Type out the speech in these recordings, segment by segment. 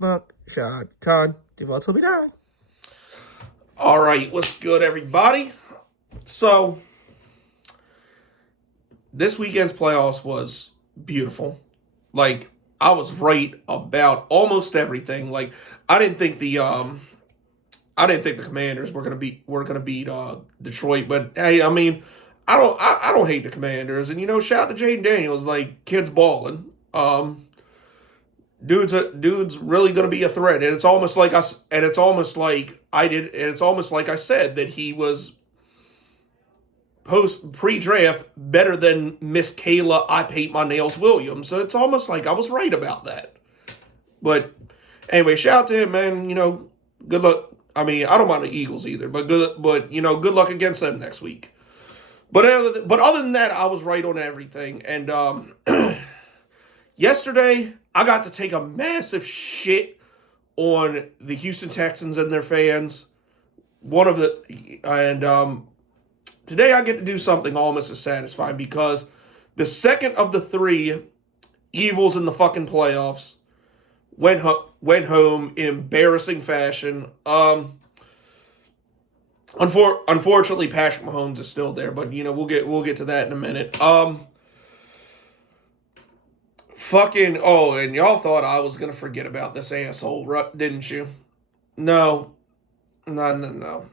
Fuck Sean Con. Defaults will be down. All right, what's good, everybody? So, this weekend's playoffs was beautiful. Like, I was right about almost everything. Like, I didn't think the Commanders were gonna beat Detroit, but hey, I mean, I don't hate the Commanders, and shout out to Jaden Daniels, like kid's balling. Dude's really gonna be a threat, and it's almost like us, and it's almost like I did, and it's almost like I said that he was post pre-draft better than Miss Kayla I paint my nails Williams. So it's almost like I was right about that. But anyway, shout out to him, man. Good luck. I mean, I don't mind the Eagles either, but good luck against them next week. But other than that, I was right on everything. And yesterday, I got to take a massive shit on the Houston Texans and their fans. Today I get to do something almost as satisfying because the second of the three evils in the fucking playoffs went home in embarrassing fashion. Unfortunately, Patrick Mahomes is still there, but we'll get to that in a minute. And y'all thought I was gonna forget about this asshole, didn't you? No, no.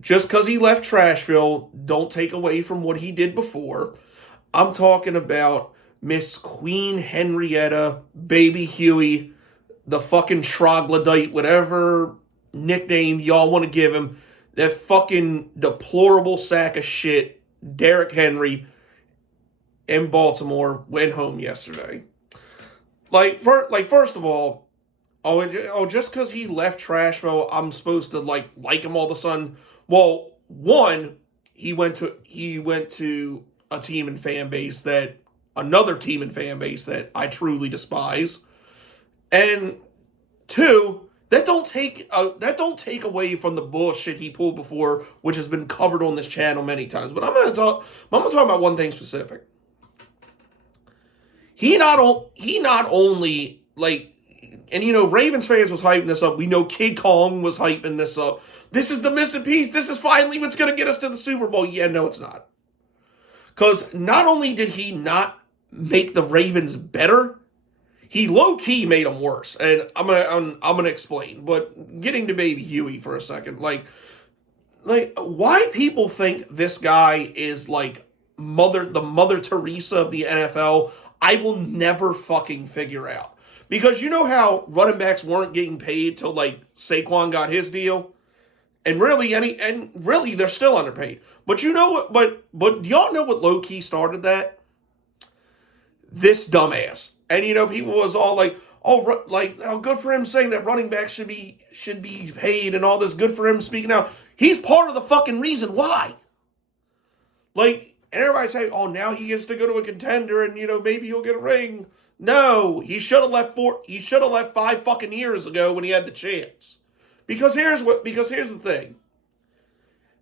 Just because he left Trashville, don't take away from what he did before. I'm talking about Miss Queen Henrietta, Baby Huey, the fucking troglodyte, whatever nickname y'all want to give him. That fucking deplorable sack of shit, Derrick Henry, in Baltimore, went home yesterday. First of all, just because he left Trashville, I'm supposed to like him all of a sudden. Well, one, he went to another team and fan base that I truly despise, and two, that don't take away from the bullshit he pulled before, which has been covered on this channel many times. But I'm gonna talk about one thing specific. He not only Ravens fans was hyping this up. We know Kid Kong was hyping this up. This is the missing piece. This is finally what's going to get us to the Super Bowl. Yeah, no, it's not. Because not only did he not make the Ravens better, he low-key made them worse. And I'm gonna explain. But getting to Baby Huey for a second, like why people think this guy is like the Mother Teresa of the NFL, I will never fucking figure out. Because you know how running backs weren't getting paid till like Saquon got his deal? And really they're still underpaid. But you know what? But do y'all know what low key started that? This dumbass. And people was all like, oh, good for him saying that running backs should be paid and all this. Good for him speaking out. He's part of the fucking reason why. And everybody say, oh, now he gets to go to a contender and maybe he'll get a ring. No, he should have left 5 fucking years ago when he had the chance. Because here's the thing.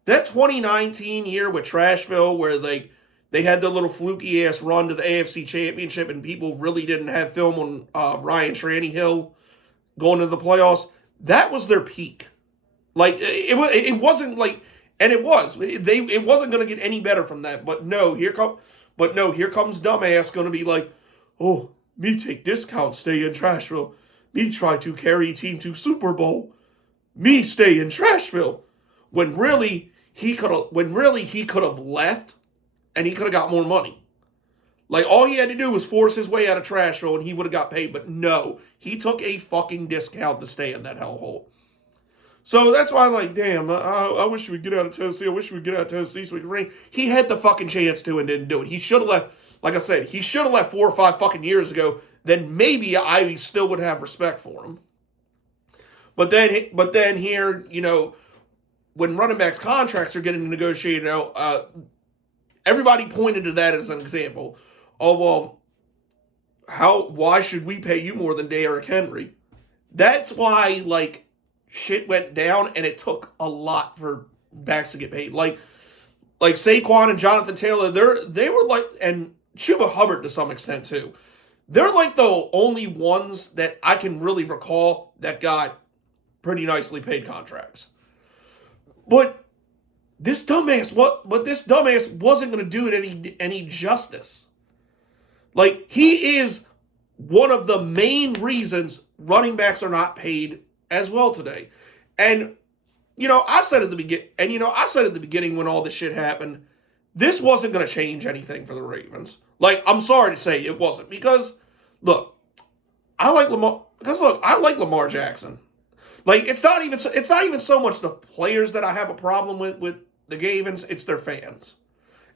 That 2019 year with Trashville, where they had the little fluky ass run to the AFC Championship, and people really didn't have film on Ryan Tannehill going to the playoffs. That was their peak. It wasn't like, and it wasn't going to get any better from that. But no, here comes dumbass going to be like, oh, me take discount, stay in Trashville. Me try to carry team to Super Bowl. Me stay in Trashville. When really he could have left and he could have got more money. All he had to do was force his way out of Trashville and he would have got paid. But no, he took a fucking discount to stay in that hellhole. So that's why I'm like, damn, I wish we would get out of Tennessee. I wish we would get out of Tennessee so we could ring. He had the fucking chance to and didn't do it. He should have left, like I said, he should have left 4 or 5 fucking years ago. Then maybe I still would have respect for him. But then here, when running backs' contracts are getting negotiated out, everybody pointed to that as an example. Oh, well, why should we pay you more than Derrick Henry? That's why, shit went down, and it took a lot for backs to get paid. like Saquon and Jonathan Taylor, they were like, and Chuba Hubbard to some extent too. They're like the only ones that I can really recall that got pretty nicely paid contracts. But this dumbass, this dumbass wasn't going to do it any justice. Like, he is one of the main reasons running backs are not paid as well today. And I said at the beginning when all this shit happened, this wasn't going to change anything for the Ravens. Like, I'm sorry to say it wasn't, because look, I like Lamar Jackson. Like, it's not even so much the players that I have a problem with the Ravens, it's their fans.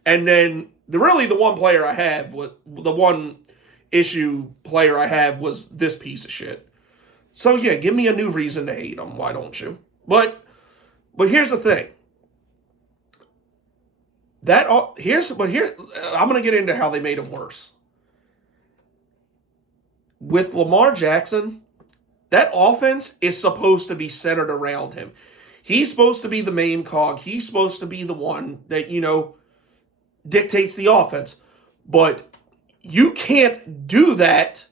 And then the one player I have, the one issue player I have, was this piece of shit. So yeah, give me a new reason to hate him, why don't you? But here's the thing. I'm gonna get into how they made him worse. With Lamar Jackson, that offense is supposed to be centered around him. He's supposed to be the main cog. He's supposed to be the one that, dictates the offense. But you can't do that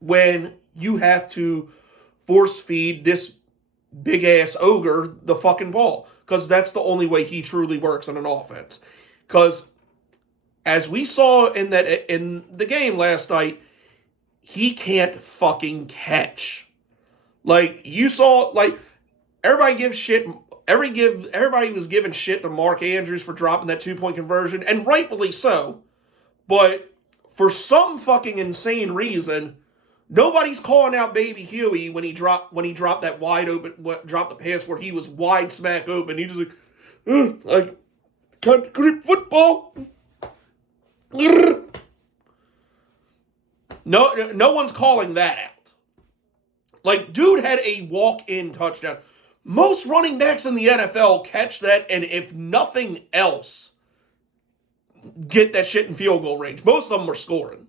when you have to force feed this big ass ogre the fucking ball, because that's the only way he truly works in an offense. Because as we saw in the game last night, he can't fucking catch. Like, you saw, like, everybody was giving shit to Mark Andrews for dropping that 2-point conversion, and rightfully so. But for some fucking insane reason, nobody's calling out baby Huey when he dropped that wide open, dropped the pass where he was wide smack open. He just I can't grip football. No one's calling that out. Like, dude had a walk-in touchdown. Most running backs in the NFL catch that, and if nothing else, get that shit in field goal range. Most of them are scoring.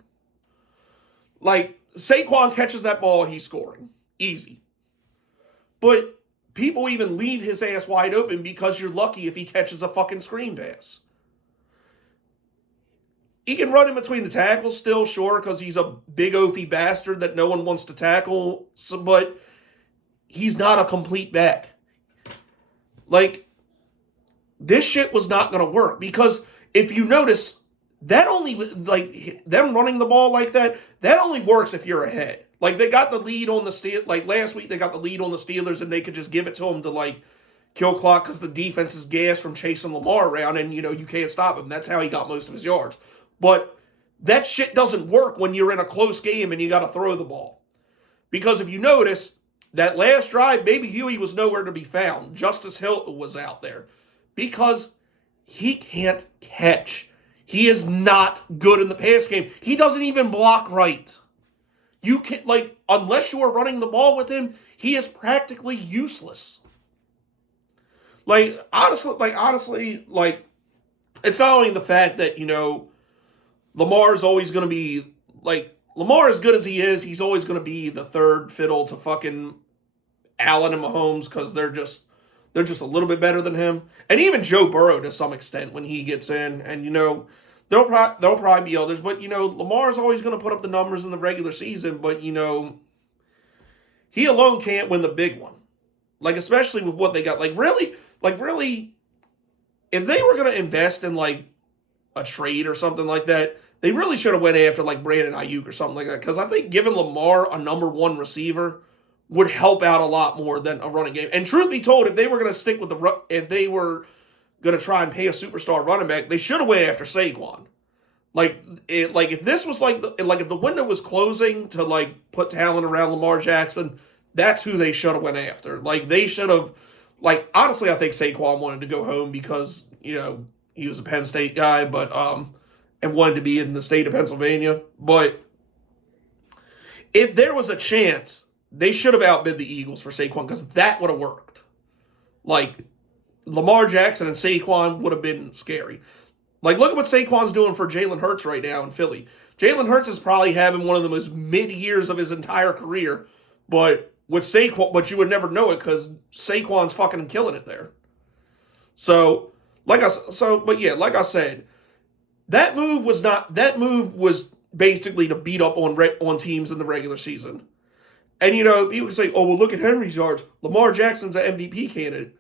Like, Saquon catches that ball, he's scoring. Easy. But people even leave his ass wide open because you're lucky if he catches a fucking screen pass. He can run in between the tackles still, sure, because he's a big oafy bastard that no one wants to tackle, but he's not a complete back. Like, this shit was not going to work, because if you notice, that only, like, them running the ball like that only works if you're ahead. Like, they got the lead on the Steelers, like, last week they got the lead on the Steelers, and they could just give it to them to, like, kill clock because the defense is gassed from chasing Lamar around, and, you can't stop him. That's how he got most of his yards. But that shit doesn't work when you're in a close game and you got to throw the ball. Because if you notice, that last drive, Baby Huey was nowhere to be found. Justice Hill was out there. Because he can't catch. He is not good in the pass game. He doesn't even block right. You can't, like, unless you are running the ball with him, he is practically useless. Honestly, it's not only the fact that, Lamar is always going to be, like, Lamar, as good as he is, he's always going to be the third fiddle to fucking Allen and Mahomes, because they're just a little bit better than him. And even Joe Burrow to some extent when he gets in. And, there'll probably be others. But, Lamar's always going to put up the numbers in the regular season. But, he alone can't win the big one. Like, especially with what they got. Like, really, if they were going to invest in, like, a trade or something like that, they really should have went after, like, Brandon Ayuk or something like that. Because I think giving Lamar a number one receiver would help out a lot more than a running game. And truth be told, if they were going to stick with if they were going to try and pay a superstar running back, they should have went after Saquon. If this was if the window was closing to, like, put talent around Lamar Jackson, that's who they should have went after. Like, they should have, like, honestly, I think Saquon wanted to go home because, he was a Penn State guy, but, and wanted to be in the state of Pennsylvania. But if there was a chance, they should have outbid the Eagles for Saquon, because that would have worked. Like, Lamar Jackson and Saquon would have been scary. Like, look at what Saquon's doing for Jalen Hurts right now in Philly. Jalen Hurts is probably having one of the most mid-years of his entire career, but with Saquon, but you would never know it because Saquon's fucking killing it there. So, Like I said, that move was basically to beat up on teams in the regular season. And people can say, "Oh, well, look at Henry's yards. Lamar Jackson's an MVP candidate."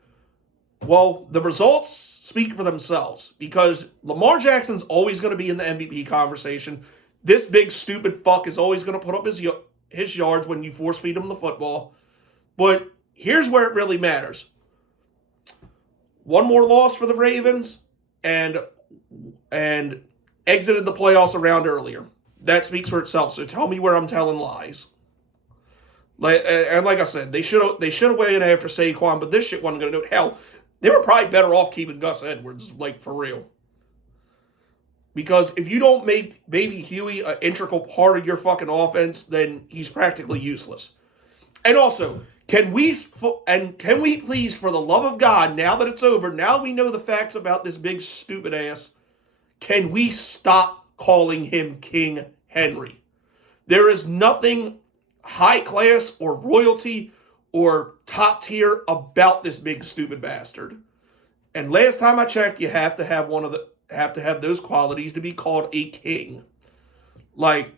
Well, the results speak for themselves because Lamar Jackson's always going to be in the MVP conversation. This big stupid fuck is always going to put up his yards when you force feed him the football. But here's where it really matters. One more loss for the Ravens and exited the playoffs a round earlier. That speaks for itself. So tell me where I'm telling lies. Like I said, they should have waited after Saquon, but this shit wasn't going to do it. Hell, they were probably better off keeping Gus Edwards, like, for real. Because if you don't make Baby Huey an integral part of your fucking offense, then he's practically useless. And also, can we please, for the love of God, now that it's over, now we know the facts about this big stupid ass, can we stop calling him King Henry? There is nothing high class or royalty or top tier about this big stupid bastard. And last time I checked, you have to have those qualities to be called a king. Like,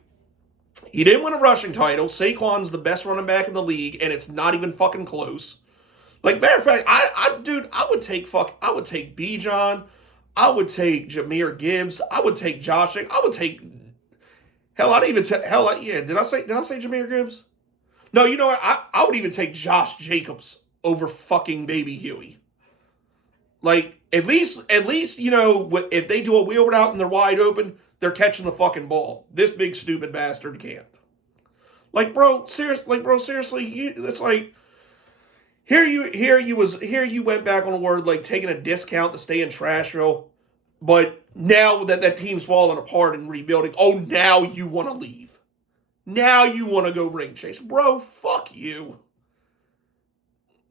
he didn't win a rushing title. Saquon's the best running back in the league, and it's not even fucking close. Like, matter of fact, I would take Bijan. I would take Jahmyr Gibbs. I would take Josh. I would take. Hell, I'd even take. Yeah. Did I say Jahmyr Gibbs? No, you know what? I would even take Josh Jacobs over fucking Baby Huey. Like, at least, if they do a wheel route and they're wide open, they're catching the fucking ball. This big stupid bastard can't. Like, bro, seriously, it's like, here you went back on a word, like, taking a discount to stay in Trashville, but now that team's falling apart and rebuilding, oh, now you want to leave. Now you want to go ring chase. Bro, fuck you.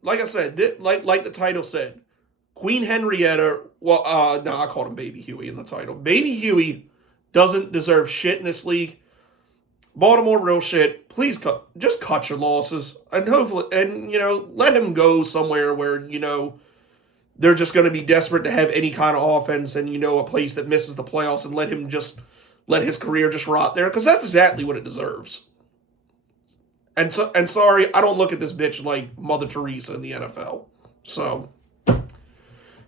Like I said, like the title said, Queen Henrietta, no, I called him Baby Huey in the title. Baby Huey doesn't deserve shit in this league. Baltimore, real shit. Please just cut your losses. And hopefully, let him go somewhere where, they're just going to be desperate to have any kind of offense and, a place that misses the playoffs and let his career just rot there. Because that's exactly what it deserves. And sorry, I don't look at this bitch like Mother Teresa in the NFL. So,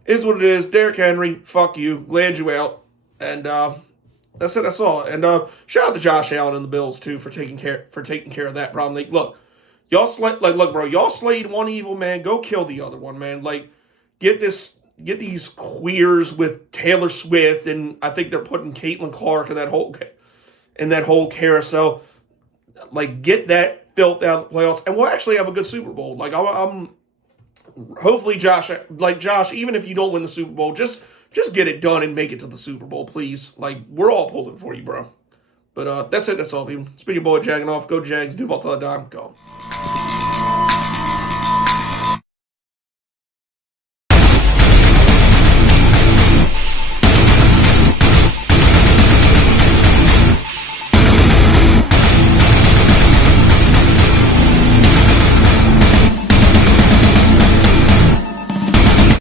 is what it is. Derrick Henry, fuck you. Glad you out. And that's it. That's all. And shout out to Josh Allen and the Bills too for taking care of that problem. Like, look, y'all slayed one evil man. Go kill the other one, man. Like, get these queers with Taylor Swift, and I think they're putting Caitlin Clark in that whole carousel. Like, get that filth out of the playoffs, and we'll actually have a good Super Bowl. Like, I'm hopefully Josh, even if you don't win the Super Bowl, just get it done and make it to the Super Bowl, please. Like, we're all pulling for you, bro. But that's it. That's all, people. It's been your boy Jagging Off. Go Jags. Do Volta Dime. Go.